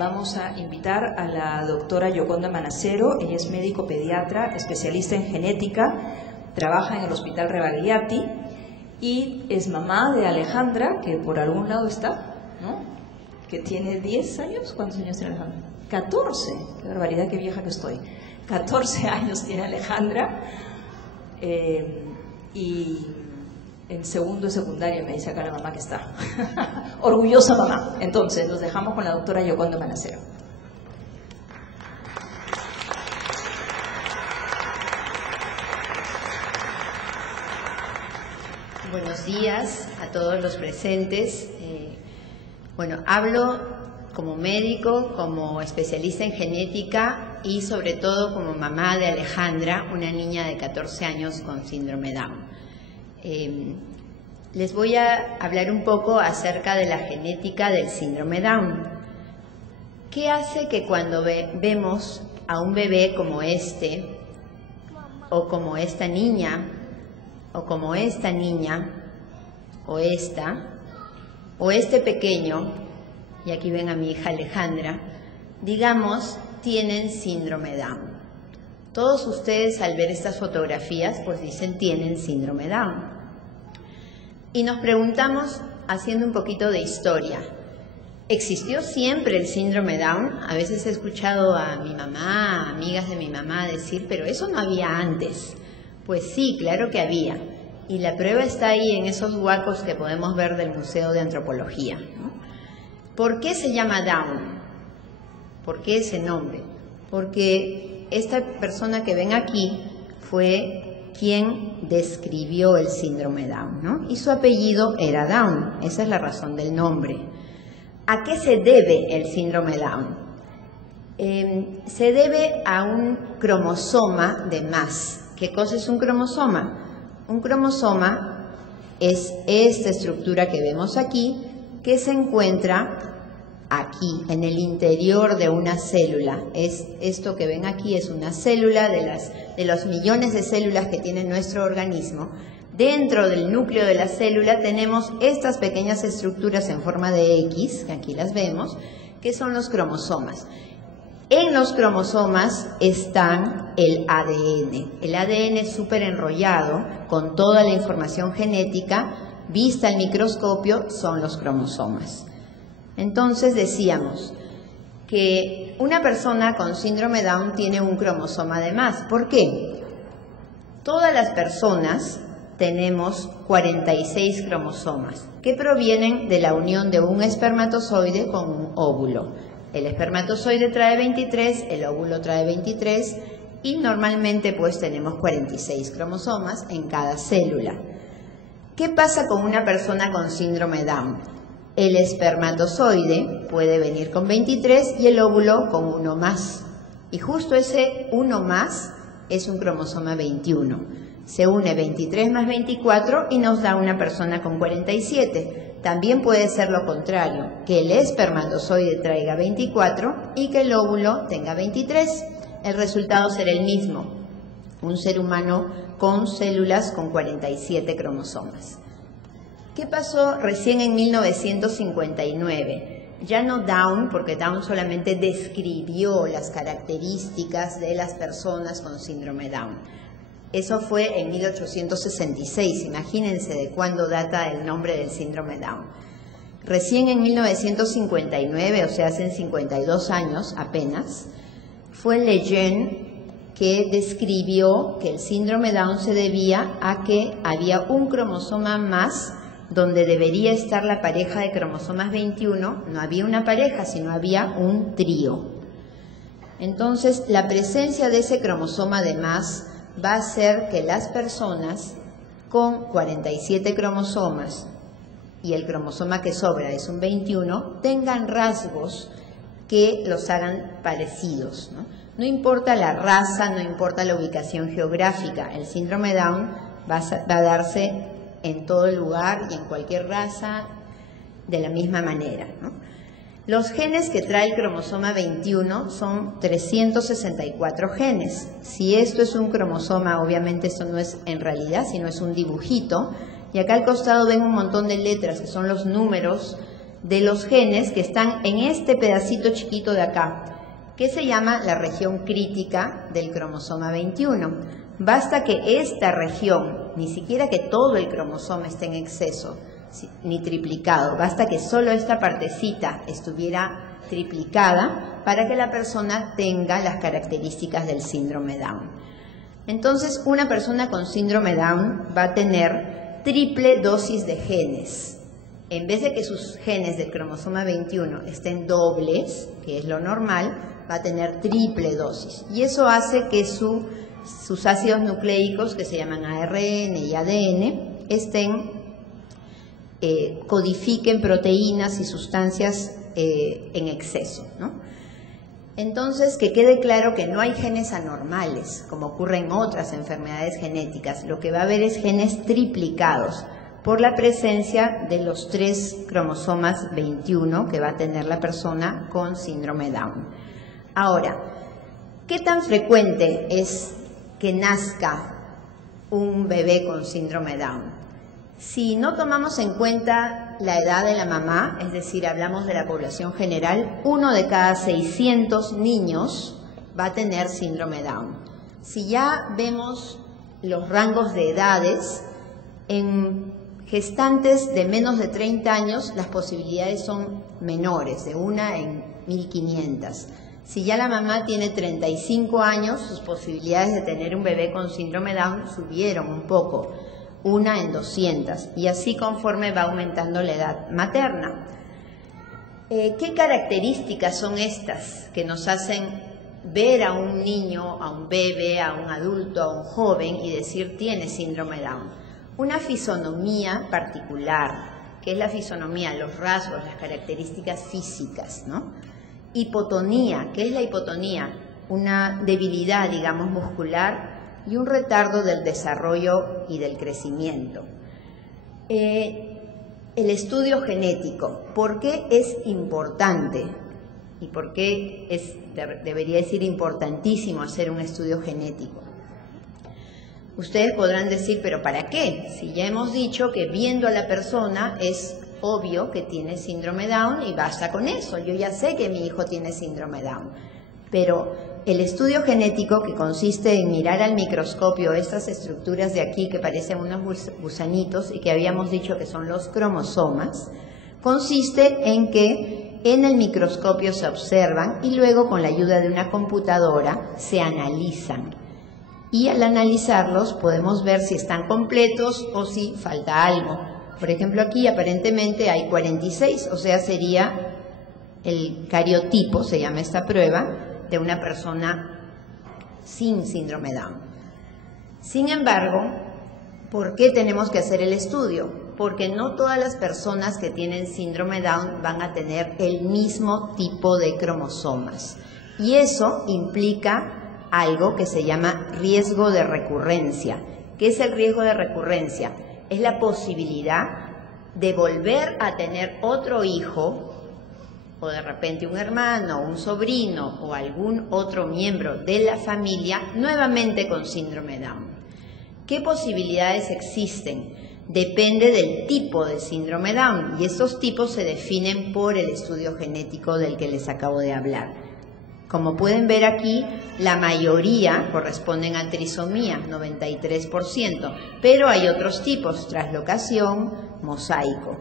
Vamos a invitar a la doctora Yoconda Manacero. Ella es médico pediatra, especialista en genética, trabaja en el Hospital Rebagliati y es mamá de Alejandra, que por algún lado está, ¿no? Que tiene 10 años. ¿Cuántos años tiene Alejandra? 14. Qué barbaridad, qué vieja que estoy. 14 años tiene Alejandra. Y en segundo de secundaria me dice acá la mamá que está. Orgullosa mamá. Entonces, los dejamos con la doctora Yoconda Manacero. Buenos días a todos los presentes. Hablo como médico, como especialista en genética y sobre todo como mamá de Alejandra, una niña de 14 años con síndrome Down. Les voy a hablar un poco acerca de la genética del síndrome Down. ¿Qué hace que cuando vemos a un bebé como este, o como esta niña, o como esta niña, o este pequeño, y aquí ven a mi hija Alejandra, digamos, tienen síndrome Down? Todos ustedes al ver estas fotografías pues dicen tienen síndrome Down. Y nos preguntamos, haciendo un poquito de historia, ¿existió siempre el síndrome Down? A veces he escuchado a mi mamá, amigas de mi mamá decir, pero eso no había antes. Pues sí, claro que había. Y la prueba está ahí en esos huacos que podemos ver del Museo de Antropología, ¿no? ¿Por qué se llama Down? ¿Por qué ese nombre? Porque esta persona que ven aquí fue quien describió el síndrome Down, ¿no? Y su apellido era Down, esa es la razón del nombre. ¿A qué se debe el síndrome Down? Se debe a un cromosoma de más. ¿Qué cosa es un cromosoma? Un cromosoma es esta estructura que vemos aquí, que se encuentra aquí, en el interior de una célula. Esto que ven aquí es una célula de los millones de células que tiene nuestro organismo. Dentro del núcleo de la célula tenemos estas pequeñas estructuras en forma de X, que aquí las vemos, que son los cromosomas. En los cromosomas están el ADN. El ADN es súper enrollado con toda la información genética, vista al microscopio, son los cromosomas. Entonces decíamos que una persona con síndrome Down tiene un cromosoma de más. ¿Por qué? Todas las personas tenemos 46 cromosomas que provienen de la unión de un espermatozoide con un óvulo. El espermatozoide trae 23, el óvulo trae 23 y normalmente pues tenemos 46 cromosomas en cada célula. ¿Qué pasa con una persona con síndrome Down? El espermatozoide puede venir con 23 y el óvulo con uno más. Y justo ese uno más es un cromosoma 21. Se une 23 más 24 y nos da una persona con 47. También puede ser lo contrario, que el espermatozoide traiga 24 y que el óvulo tenga 23. El resultado será el mismo, un ser humano con células con 47 cromosomas. ¿Qué pasó recién en 1959? Ya no Down, porque Down solamente describió las características de las personas con síndrome Down. Eso fue en 1866, imagínense de cuándo data el nombre del síndrome Down. Recién en 1959, o sea, hace 52 años apenas, fue Lejeune que describió que el síndrome Down se debía a que había un cromosoma más donde debería estar la pareja de cromosomas 21, no había una pareja, sino había un trío. Entonces, la presencia de ese cromosoma de más va a hacer que las personas con 47 cromosomas y el cromosoma que sobra es un 21, tengan rasgos que los hagan parecidos, ¿no? No importa la raza, no importa la ubicación geográfica, el síndrome Down va a darse en todo lugar y en cualquier raza de la misma manera, ¿no? Los genes que trae el cromosoma 21 son 364 genes. Si esto es un cromosoma, obviamente esto no es en realidad, sino es un dibujito. Y acá al costado ven un montón de letras que son los números de los genes que están en este pedacito chiquito de acá, que se llama la región crítica del cromosoma 21. Basta que esta región, ni siquiera que todo el cromosoma esté en exceso, ni triplicado, basta que solo esta partecita estuviera triplicada para que la persona tenga las características del síndrome Down. Entonces, una persona con síndrome Down va a tener triple dosis de genes. En vez de que sus genes del cromosoma 21 estén dobles, que es lo normal, va a tener triple dosis. Y eso hace que sus ácidos nucleicos, que se llaman ARN y ADN, codifiquen proteínas y sustancias en exceso, ¿no? Entonces, que quede claro que no hay genes anormales, como ocurre en otras enfermedades genéticas. Lo que va a haber es genes triplicados por la presencia de los 3 cromosomas 21 que va a tener la persona con síndrome Down. Ahora, ¿qué tan frecuente es que nazca un bebé con síndrome Down? Si no tomamos en cuenta la edad de la mamá, es decir, hablamos de la población general, 1 de cada 600 niños va a tener síndrome Down. Si ya vemos los rangos de edades, en gestantes de menos de 30 años las posibilidades son menores, de 1 en 1500. Si ya la mamá tiene 35 años, sus posibilidades de tener un bebé con síndrome Down subieron un poco, 1 en 200, y así conforme va aumentando la edad materna. ¿Qué características son estas que nos hacen ver a un niño, a un bebé, a un adulto, a un joven y decir tiene síndrome Down? Una fisonomía particular, que es la fisonomía, los rasgos, las características físicas, ¿no? Hipotonía, ¿qué es la hipotonía? Una debilidad, digamos, muscular y un retardo del desarrollo y del crecimiento. El estudio genético, ¿por qué es importante? ¿Y por qué debería decir importantísimo hacer un estudio genético? Ustedes podrán decir, ¿pero para qué? Si ya hemos dicho que viendo a la persona es obvio que tiene síndrome Down y basta con eso. Yo ya sé que mi hijo tiene síndrome Down. Pero el estudio genético, que consiste en mirar al microscopio estas estructuras de aquí que parecen unos gusanitos y que habíamos dicho que son los cromosomas, consiste en que en el microscopio se observan y luego con la ayuda de una computadora se analizan. Y al analizarlos podemos ver si están completos o si falta algo. Por ejemplo, aquí aparentemente hay 46, o sea, sería el cariotipo, se llama esta prueba, de una persona sin síndrome Down. Sin embargo, ¿por qué tenemos que hacer el estudio? Porque no todas las personas que tienen síndrome Down van a tener el mismo tipo de cromosomas. Y eso implica algo que se llama riesgo de recurrencia. ¿Qué es el riesgo de recurrencia? Es la posibilidad de volver a tener otro hijo, o de repente un hermano, un sobrino o algún otro miembro de la familia nuevamente con síndrome Down. ¿Qué posibilidades existen? Depende del tipo de síndrome Down y estos tipos se definen por el estudio genético del que les acabo de hablar. Como pueden ver aquí, la mayoría corresponden a trisomía, 93%, pero hay otros tipos, traslocación, mosaico,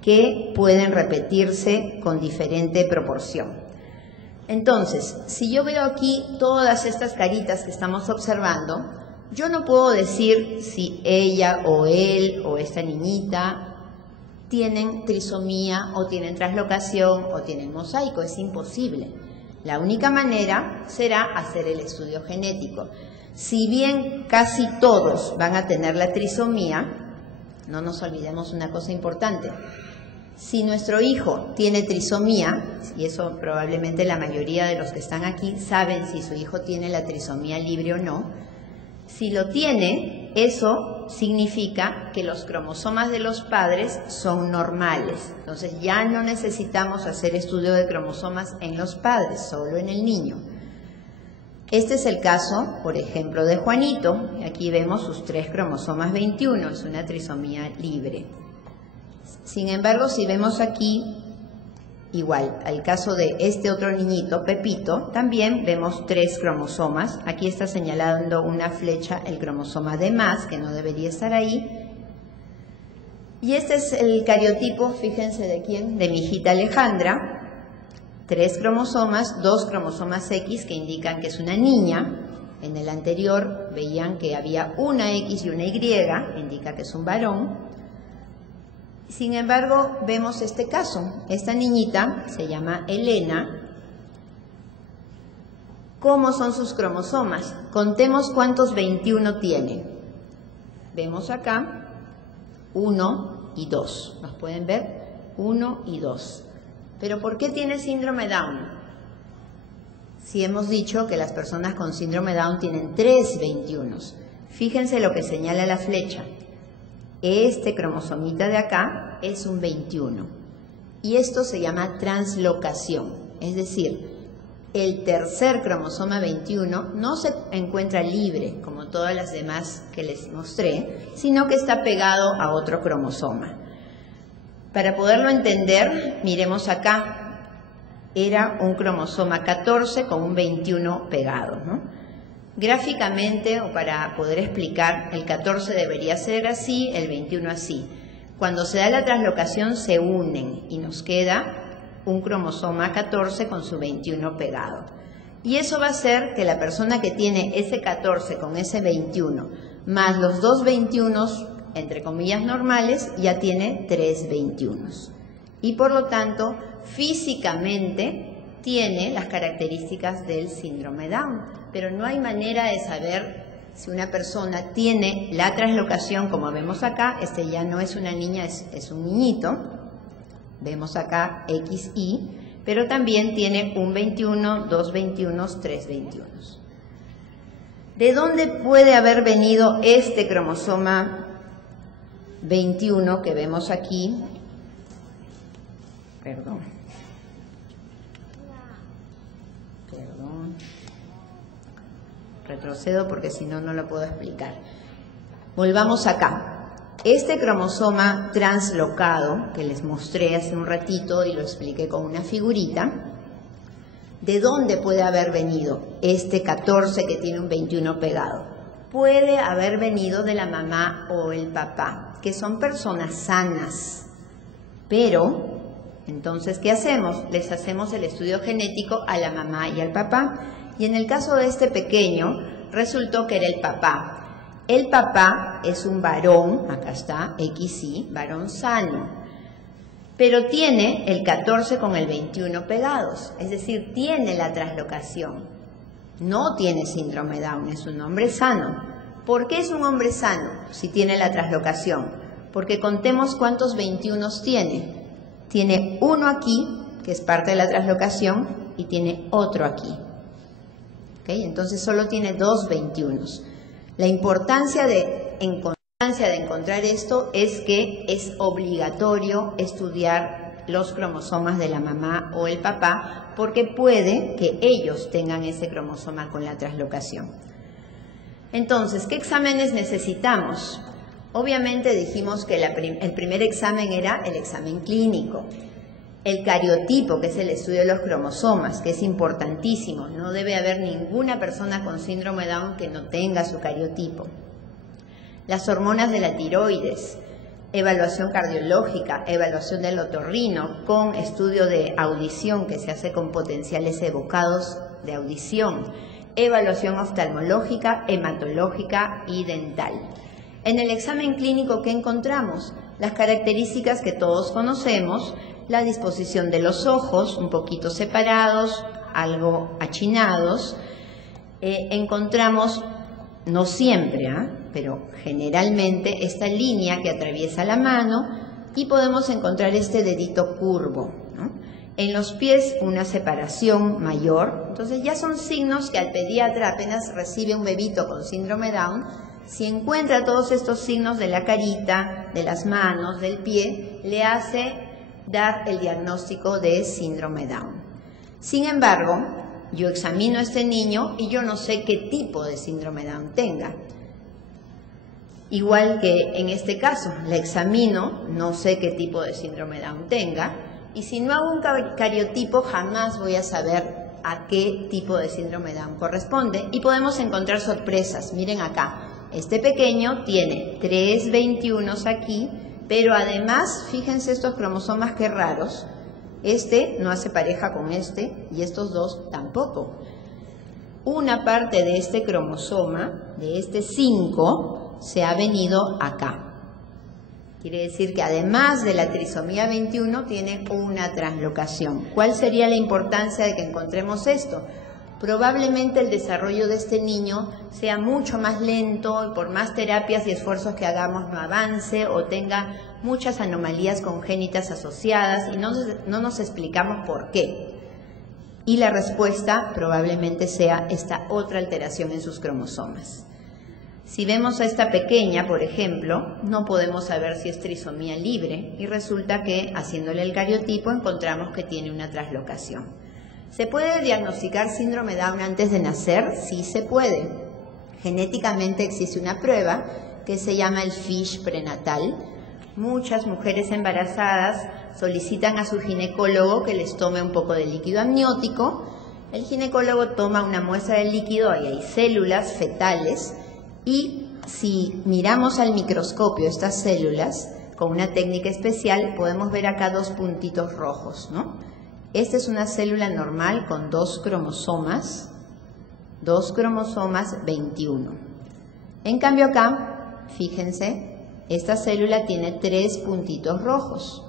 que pueden repetirse con diferente proporción. Entonces, si yo veo aquí todas estas caritas que estamos observando, yo no puedo decir si ella o él o esta niñita tienen trisomía o tienen traslocación o tienen mosaico, es imposible. La única manera será hacer el estudio genético. Si bien casi todos van a tener la trisomía, no nos olvidemos una cosa importante. Si nuestro hijo tiene trisomía, y eso probablemente la mayoría de los que están aquí saben si su hijo tiene la trisomía libre o no, si lo tiene, eso significa que los cromosomas de los padres son normales. Entonces ya no necesitamos hacer estudio de cromosomas en los padres, solo en el niño. Este es el caso, por ejemplo, de Juanito. Aquí vemos sus 3 cromosomas 21, es una trisomía libre. Sin embargo, si vemos aquí igual, al caso de este otro niñito, Pepito, también vemos 3 cromosomas. Aquí está señalando una flecha el cromosoma de más, que no debería estar ahí. Y este es el cariotipo, fíjense de quién, de mi hijita Alejandra. 3 cromosomas, 2 cromosomas X que indican que es una niña. En el anterior veían que había una X y una Y, indica que es un varón. Sin embargo, vemos este caso. Esta niñita se llama Elena. ¿Cómo son sus cromosomas? Contemos cuántos 21 tiene. Vemos acá 1 y 2. ¿Los pueden ver? 1 y 2. ¿Pero por qué tiene síndrome Down? Si hemos dicho que las personas con síndrome Down tienen 3 21. Fíjense lo que señala la flecha. Este cromosomita de acá es un 21. Y esto se llama translocación. Es decir, el tercer cromosoma 21 no se encuentra libre, como todas las demás que les mostré, sino que está pegado a otro cromosoma. Para poderlo entender, miremos acá. Era un cromosoma 14 con un 21 pegado, ¿no? Gráficamente, o para poder explicar, el 14 debería ser así, el 21 así. Cuando se da la translocación se unen y nos queda un cromosoma 14 con su 21 pegado. Y eso va a hacer que la persona que tiene ese 14 con ese 21, más los 2 21, entre comillas normales, ya tiene 3 21. Y por lo tanto, físicamente tiene las características del síndrome Down. Pero no hay manera de saber si una persona tiene la translocación, como vemos acá. Este ya no es una niña, es un niñito. Vemos acá XY, pero también tiene un 21, 2 21, 3 21. ¿De dónde puede haber venido este cromosoma 21 que vemos aquí? Perdón. Retrocedo porque si no, no lo puedo explicar. Volvamos acá. Este cromosoma translocado, que les mostré hace un ratito y lo expliqué con una figurita, ¿de dónde puede haber venido este 14 que tiene un 21 pegado? Puede haber venido de la mamá o el papá, que son personas sanas. Pero, entonces, ¿qué hacemos? Les hacemos el estudio genético a la mamá y al papá. Y en el caso de este pequeño, resultó que era el papá. El papá es un varón, acá está, XY, varón sano, pero tiene el 14 con el 21 pegados, es decir, tiene la translocación. No tiene síndrome Down, es un hombre sano. ¿Por qué es un hombre sano si tiene la translocación? Porque contemos cuántos 21 tiene. Tiene uno aquí, que es parte de la translocación, y tiene otro aquí. ¿Okay? Entonces solo tiene 2 21. La importancia de encontrar esto es que es obligatorio estudiar los cromosomas de la mamá o el papá, porque puede que ellos tengan ese cromosoma con la translocación. Entonces, ¿qué exámenes necesitamos? Obviamente dijimos que el primer examen era el examen clínico. El cariotipo, que es el estudio de los cromosomas, que es importantísimo. No debe haber ninguna persona con síndrome Down que no tenga su cariotipo. Las hormonas de la tiroides, evaluación cardiológica, evaluación del otorrino, con estudio de audición que se hace con potenciales evocados de audición, evaluación oftalmológica, hematológica y dental. En el examen clínico, ¿qué encontramos? Las características que todos conocemos. La disposición de los ojos, un poquito separados, algo achinados. Encontramos, no siempre, pero generalmente, esta línea que atraviesa la mano y podemos encontrar este dedito curvo, ¿no? En los pies una separación mayor. Entonces ya son signos que al pediatra apenas recibe un bebito con síndrome Down, si encuentra todos estos signos de la carita, de las manos, del pie, le hace dar el diagnóstico de síndrome Down. Sin embargo, yo examino a este niño y yo no sé qué tipo de síndrome Down tenga. Igual que en este caso, le examino, no sé qué tipo de síndrome Down tenga, Y si no hago un cariotipo, jamás voy a saber a qué tipo de síndrome Down corresponde. Y podemos encontrar sorpresas. Miren acá, este pequeño tiene 3 21 aquí, pero además, fíjense estos cromosomas qué raros. Este no hace pareja con este y estos dos tampoco. Una parte de este cromosoma, de este 5, se ha venido acá. Quiere decir que además de la trisomía 21 tiene una translocación. ¿Cuál sería la importancia de que encontremos esto? Probablemente el desarrollo de este niño sea mucho más lento y por más terapias y esfuerzos que hagamos no avance o tenga muchas anomalías congénitas asociadas y no nos explicamos por qué. Y la respuesta probablemente sea esta otra alteración en sus cromosomas. Si vemos a esta pequeña, por ejemplo, no podemos saber si es trisomía libre y resulta que haciéndole el cariotipo encontramos que tiene una translocación. ¿Se puede diagnosticar síndrome Down antes de nacer? Sí se puede. Genéticamente existe una prueba que se llama el FISH prenatal. Muchas mujeres embarazadas solicitan a su ginecólogo que les tome un poco de líquido amniótico. El ginecólogo toma una muestra del líquido, ahí hay células fetales, y si miramos al microscopio estas células, con una técnica especial, podemos ver acá 2 puntitos rojos, ¿no? Esta es una célula normal con 2 cromosomas 21. En cambio acá, fíjense, esta célula tiene 3 puntitos rojos.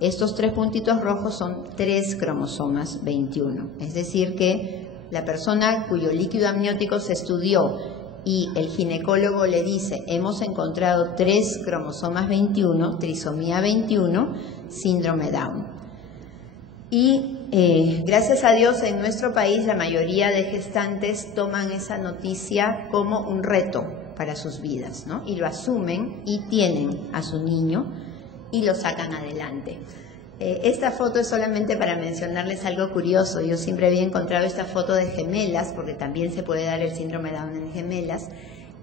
Estos 3 puntitos rojos son 3 cromosomas 21. Es decir que la persona cuyo líquido amniótico se estudió y el ginecólogo le dice, hemos encontrado 3 cromosomas 21, trisomía 21, síndrome Down. Y gracias a Dios en nuestro país la mayoría de gestantes toman esa noticia como un reto para sus vidas, ¿no? Y lo asumen y tienen a su niño y lo sacan adelante. Esta foto es solamente para mencionarles algo curioso. Yo siempre había encontrado esta foto de gemelas, porque también se puede dar el síndrome Down en gemelas.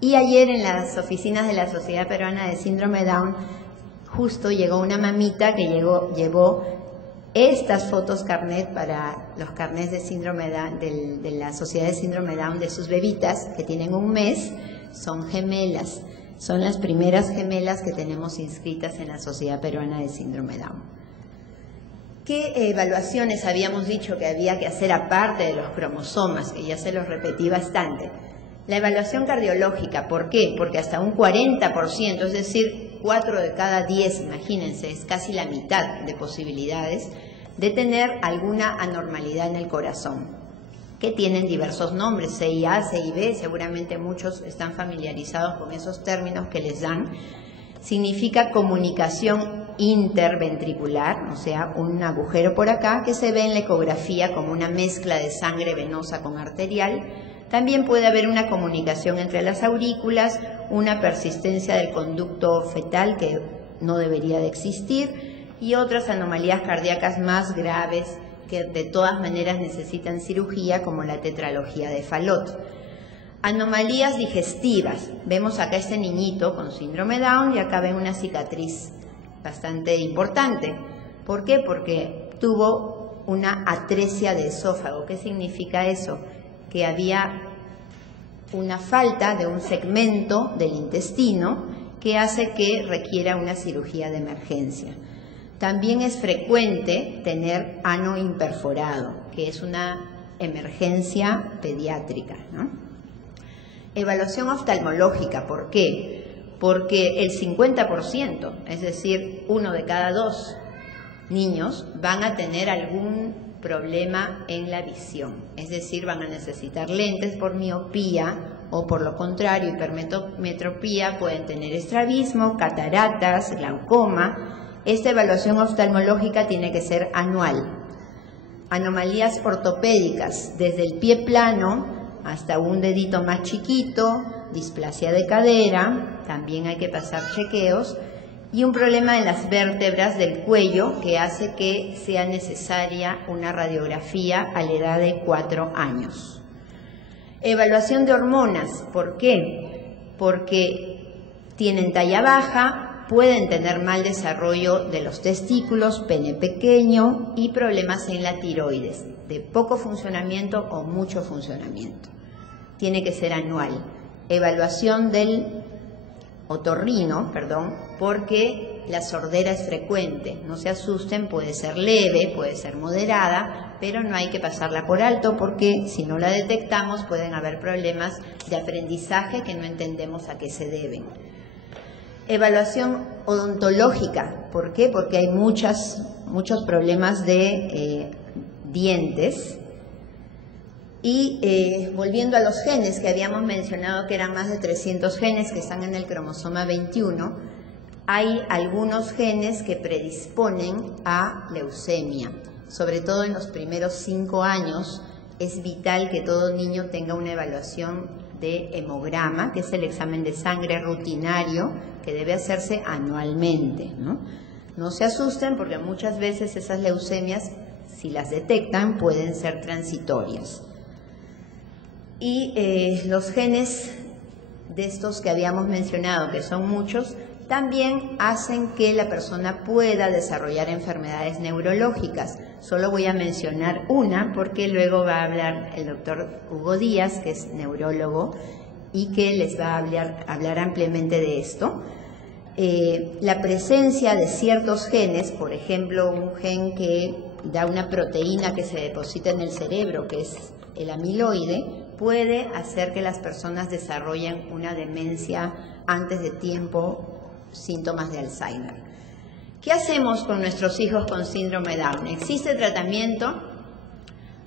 Y ayer en las oficinas de la Sociedad Peruana de Síndrome Down, justo llegó una mamita que llevó estas fotos carnet para los carnets de síndrome Down, de la Sociedad de Síndrome Down de sus bebitas, que tienen 1 mes, son gemelas. Son las primeras gemelas que tenemos inscritas en la Sociedad Peruana de Síndrome Down. ¿Qué evaluaciones habíamos dicho que había que hacer aparte de los cromosomas? Que ya se los repetí bastante. La evaluación cardiológica, ¿por qué? Porque hasta un 40%, es decir, 4 de cada 10, imagínense, es casi la mitad de posibilidades de tener alguna anormalidad en el corazón, que tienen diversos nombres, CIA, CIB, seguramente muchos están familiarizados con esos términos que les dan. Significa comunicación interventricular, o sea, un agujero por acá que se ve en la ecografía como una mezcla de sangre venosa con arterial. También puede haber una comunicación entre las aurículas, una persistencia del conducto fetal que no debería de existir y otras anomalías cardíacas más graves que de todas maneras necesitan cirugía, como la tetralogía de Fallot. Anomalías digestivas. Vemos acá este niñito con síndrome Down y acá ven una cicatriz bastante importante. ¿Por qué? Porque tuvo una atresia de esófago. ¿Qué significa eso? Que había una falta de un segmento del intestino que hace que requiera una cirugía de emergencia. También es frecuente tener ano imperforado, que es una emergencia pediátrica, ¿no? Evaluación oftalmológica, ¿por qué? Porque el 50%, es decir, 1 de cada 2 niños van a tener algún problema en la visión, es decir, van a necesitar lentes por miopía o por lo contrario, hipermetropía, pueden tener estrabismo, cataratas, glaucoma. Esta evaluación oftalmológica tiene que ser anual. Anomalías ortopédicas, desde el pie plano hasta un dedito más chiquito, displasia de cadera, también hay que pasar chequeos, y un problema en las vértebras del cuello que hace que sea necesaria una radiografía a la edad de 4 años. Evaluación de hormonas, ¿por qué? Porque tienen talla baja, pueden tener mal desarrollo de los testículos, pene pequeño y problemas en la tiroides, de poco funcionamiento o mucho funcionamiento. Tiene que ser anual. Evaluación del otorrino, porque la sordera es frecuente. No se asusten, puede ser leve, puede ser moderada, pero no hay que pasarla por alto porque si no la detectamos pueden haber problemas de aprendizaje que no entendemos a qué se deben. Evaluación odontológica, ¿por qué? Porque hay muchos problemas de dientes. Y volviendo a los genes que habíamos mencionado, que eran más de 300 genes que están en el cromosoma 21, hay algunos genes que predisponen a leucemia. Sobre todo en los primeros 5 años es vital que todo niño tenga una evaluación de hemograma, que es el examen de sangre rutinario que debe hacerse anualmente, ¿no? No se asusten porque muchas veces esas leucemias, si las detectan, pueden ser transitorias. Y los genes de estos que habíamos mencionado, que son muchos, también hacen que la persona pueda desarrollar enfermedades neurológicas. Solo voy a mencionar una porque luego va a hablar el doctor Hugo Díaz, que es neurólogo, y que les va a hablar ampliamente de esto. La presencia de ciertos genes, por ejemplo, un gen que da una proteína que se deposita en el cerebro, que es el amiloide, puede hacer que las personas desarrollen una demencia antes de tiempo, síntomas de Alzheimer. ¿Qué hacemos con nuestros hijos con síndrome Down? ¿Existe tratamiento?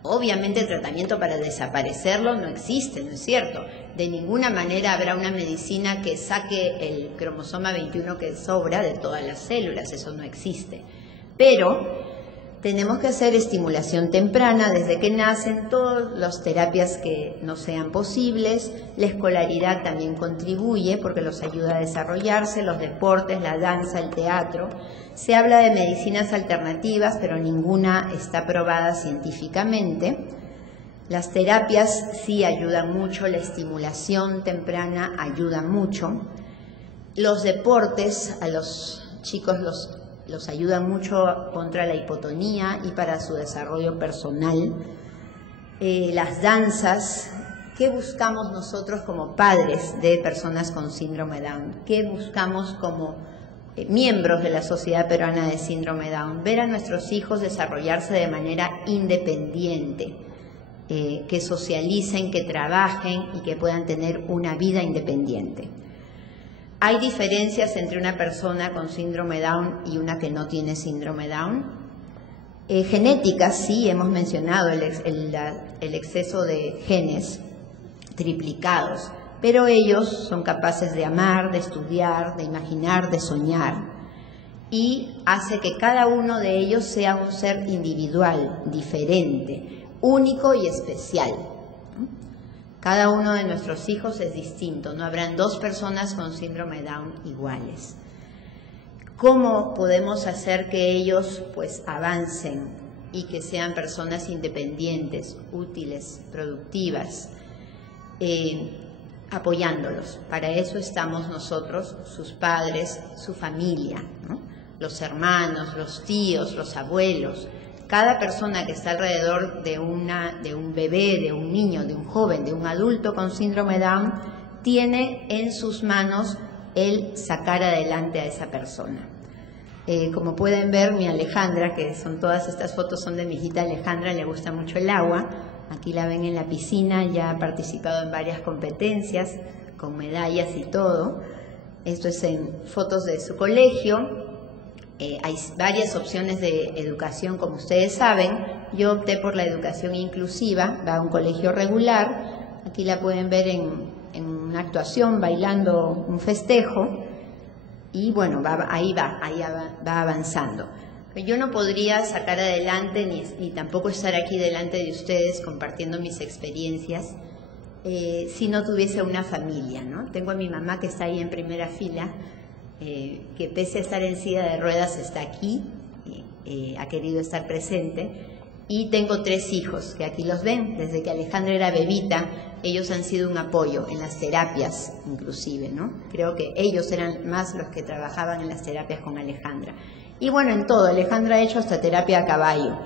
Obviamente el tratamiento para desaparecerlo no existe, ¿no es cierto? De ninguna manera habrá una medicina que saque el cromosoma 21 que sobra de todas las células, eso no existe. Pero tenemos que hacer estimulación temprana desde que nacen, todas las terapias que no sean posibles. La escolaridad también contribuye porque los ayuda a desarrollarse, los deportes, la danza, el teatro. Se habla de medicinas alternativas, pero ninguna está probada científicamente. Las terapias sí ayudan mucho, la estimulación temprana ayuda mucho. Los deportes a los chicos los ayudan mucho contra la hipotonía y para su desarrollo personal. Las danzas, ¿qué buscamos nosotros como padres de personas con síndrome Down? ¿Qué buscamos como miembros de la Sociedad Peruana de Síndrome Down? Ver a nuestros hijos desarrollarse de manera independiente, que socialicen, que trabajen y que puedan tener una vida independiente. ¿Hay diferencias entre una persona con síndrome Down y una que no tiene síndrome Down? Genéticas, sí, hemos mencionado el exceso de genes triplicados, pero ellos son capaces de amar, de estudiar, de imaginar, de soñar, y hace que cada uno de ellos sea un ser individual, diferente, único y especial. Cada uno de nuestros hijos es distinto, no habrán 2 personas con síndrome Down iguales. ¿Cómo podemos hacer que ellos pues avancen y que sean personas independientes, útiles, productivas? Apoyándolos. Para eso estamos nosotros, sus padres, su familia, ¿no? Los hermanos, los tíos, los abuelos. Cada persona que está alrededor de un bebé, de un niño, de un joven, de un adulto con síndrome Down, tiene en sus manos el sacar adelante a esa persona. Como pueden ver, mi Alejandra, que todas estas fotos son de mi hijita Alejandra, le gusta mucho el agua. Aquí la ven en la piscina, ya ha participado en varias competencias, con medallas y todo. Esto es en fotos de su colegio. Hay varias opciones de educación, como ustedes saben. Yo opté por la educación inclusiva, va a un colegio regular. Aquí la pueden ver en una actuación, bailando un festejo. Y bueno, ahí va avanzando. Yo no podría sacar adelante ni tampoco estar aquí delante de ustedes compartiendo mis experiencias si no tuviese una familia, ¿no? Tengo a mi mamá que está ahí en primera fila, que pese a estar en silla de ruedas está aquí, ha querido estar presente. Y tengo 3 hijos, que aquí los ven, desde que Alejandra era bebita, ellos han sido un apoyo en las terapias inclusive, ¿no? Creo que ellos eran más los que trabajaban en las terapias con Alejandra. Y bueno, en todo, Alejandra ha hecho hasta terapia a caballo.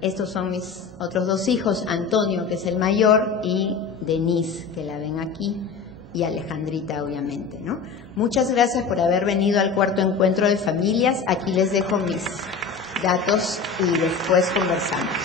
Estos son mis otros 2 hijos, Antonio, que es el mayor, y Denise, que la ven aquí, y Alejandrita, obviamente, ¿no? Muchas gracias por haber venido al 4º encuentro de familias. Aquí les dejo mis datos y después conversamos.